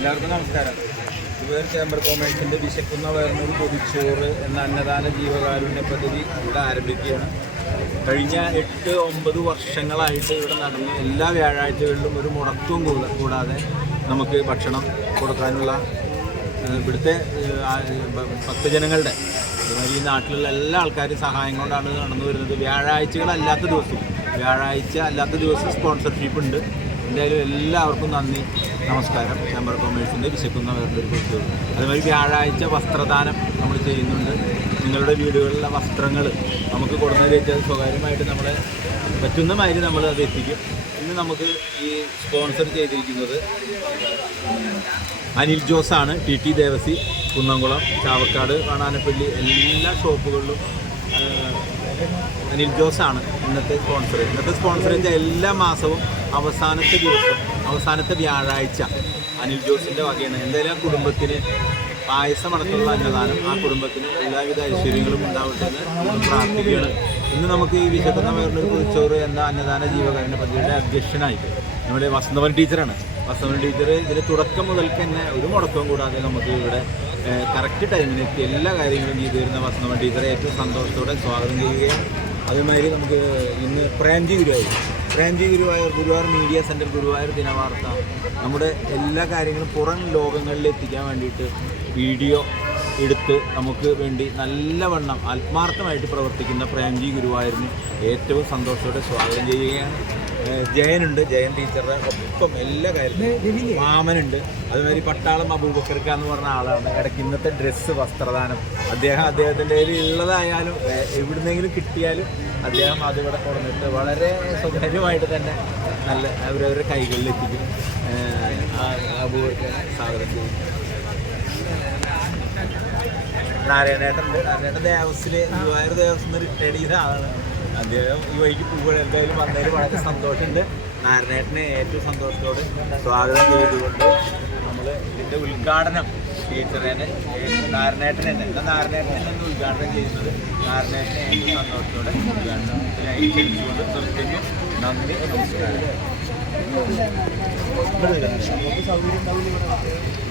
എല്ലാവർക്കും നമസ്കാരം. ഇവർ ചേംബർ കോമേഴ്സിന്റെ വിശക്കുന്ന വരുന്നൊരു പൊതിച്ചോറ് എന്ന അന്നദാന ജീവകാരുണ്യ പദ്ധതി ഇവിടെ ആരംഭിക്കുകയാണ്. കഴിഞ്ഞ എട്ട് ഒമ്പത് വർഷങ്ങളായിട്ട് ഇവിടെ നടന്ന് എല്ലാ വ്യാഴാഴ്ചകളിലും ഒരു മുടക്കവും കൂടാതെ നമുക്ക് ഭക്ഷണം കൊടുക്കാനുള്ള ഇവിടുത്തെ ഭക്തജനങ്ങളുടെ അതുമാതിരി ഈ നാട്ടിലുള്ള എല്ലാ ആൾക്കാരും സഹായം കൊണ്ടാണ് നടന്നു വരുന്നത്. വ്യാഴാഴ്ചകളല്ലാത്ത ദിവസം വ്യാഴാഴ്ച അല്ലാത്ത ദിവസം സ്പോൺസർഷിപ്പ് ഉണ്ട്. എന്തായാലും എല്ലാവർക്കും നന്ദി. നമസ്കാരം. ചേംബർ കോമേഴ്സിന്റെ വിശക്കുന്ന വേറൊരു കുറിച്ച് അതുമാതിരി വ്യാഴാഴ്ച വസ്ത്രദാനം നമ്മൾ ചെയ്യുന്നുണ്ട്. നിങ്ങളുടെ വീടുകളിലെ വസ്ത്രങ്ങൾ നമുക്ക് കൊടുന്നതിൽ വെച്ചാൽ സ്വകാര്യമായിട്ട് നമ്മളെ പറ്റുന്ന മാതിരി നമ്മൾ അത് എത്തിക്കും. ഇന്ന് നമുക്ക് ഈ സ്പോൺസർ ചെയ്തിരിക്കുന്നത് അനിൽ ജോസാണ് ടി ടി ദേവസി കുന്നംകുളം ചാവക്കാട് കാണാനപ്പള്ളി എല്ലാ ഷോപ്പുകളിലും അനിൽ ജോസാണ് ഇന്നത്തെ സ്പോൺസർ ഇന്നത്തെ സ്പോൺസർ വെച്ചാൽ എല്ലാ മാസവും അവസാനത്തെ ദിവസം അവസാനത്തെ വ്യാഴാഴ്ച അനിൽ ജോസിന്റെ വകയാണ്. എന്തായാലും ആ കുടുംബത്തിന് പായസം അടക്കമുള്ള അന്നദാനം ആ കുടുംബത്തിന് എല്ലാവിധ ഐശ്വര്യങ്ങളും ഉണ്ടാവട്ടെ എന്ന് നമ്മൾ പ്രാർത്ഥിക്കുകയാണ്. ഇന്ന് നമുക്ക് ഈ വിശക്കുന്ന വേറൊരു കുറിച്ചോറ് എന്ന അന്നദാന ജീവകാരുണ്യ പദ്ധതിയുടെ അധ്യക്ഷനായിട്ട് നമ്മുടെ വസന്തവൻ ടീച്ചറാണ്. വസന്തവൻ ടീച്ചർ ഇതിന് തുടക്കം മുതൽക്ക് തന്നെ ഒരു മുടക്കവും കൂടാതെ നമുക്ക് ഇവിടെ കറക്റ്റ് ടൈമിന് എത്തി എല്ലാ കാര്യങ്ങളും ചെയ്തു തരുന്ന വസന്തവൻ ടീച്ചറെ ഏറ്റവും സന്തോഷത്തോടെ സ്വാഗതം ചെയ്യുകയാണ്. അതേമാതിരി നമുക്ക് ഇന്ന് പ്രേം ഗുരുവായൂർ പ്രേംജി ഗുരുവായൂർ ഗുരുവായൂർ മീഡിയ സെന്റർ ഗുരുവായൂർ ദിനവാർത്ത. നമ്മുടെ എല്ലാ കാര്യങ്ങളും പുറം ലോകങ്ങളിൽ എത്തിക്കാൻ വേണ്ടിയിട്ട് വീഡിയോ എടുത്ത് നമുക്ക് വേണ്ടി നല്ലവണ്ണം ആത്മാർത്ഥമായിട്ട് പ്രവർത്തിക്കുന്ന പ്രേംജി ഗുരുവായൂരിന് ഏറ്റവും സന്തോഷത്തോടെ സ്വാഗതം ചെയ്യുകയാണ്. ജയനുണ്ട്. ജയൻ ടീച്ചറുടെ ഒപ്പം എല്ലാ കാര്യത്തിലും മാമനുണ്ട്. അതുമാതിരി പട്ടാളം അബൂബക്കർക്ക എന്ന് പറഞ്ഞ ആളാണ്. ഇടയ്ക്ക് ഇന്നത്തെ ഡ്രസ്സ് വസ്ത്രദാനം. അദ്ദേഹം അദ്ദേഹത്തിന്റെ കയ്യിൽ ഉള്ളതായാലും എവിടുന്നെങ്കിലും കിട്ടിയാലും അദ്ദേഹം അതിവിടെ കൊടുത്തിട്ട് വളരെ സ്വകാര്യമായിട്ട് തന്നെ നല്ല അവരവരുടെ കൈകളിലെത്തിക്കും. അബൂബക്കർ സ്വാഗതം ചെയ്യും നാരായണേട്ടനുണ്ട്. നാരായണേട്ടൻ ദേവസ്ഥയിൽ ഗുരുവായൂർ ദേവസ്വം റിട്ടയർഡ് ചെയ്ത ആളാണ്. അദ്ദേഹം ഈ വഴിക്ക് പോവുക എന്തായാലും വന്നതിൽ വളരെ സന്തോഷമുണ്ട്. നാരായണേട്ടനെ ഏറ്റവും സന്തോഷത്തോടെ സ്വാഗതം ചെയ്തുകൊണ്ട് നമ്മൾ ഇതിന്റെ ഉദ്ഘാടനം ടീച്ചറേനെ നാരായണേട്ടൻ തന്നെ എന്നാൽ നാരായണേട്ടൻ തന്നെ ഉദ്ഘാടനം ചെയ്യുന്നത്? നാരായണേട്ടനെ ഏറ്റവും സന്തോഷത്തോടെ ഉദ്ഘാടനം ക്ഷണിച്ചുകൊണ്ട് നിർത്തുന്നു. നന്ദി നമസ്കാരം. സൗകര്യം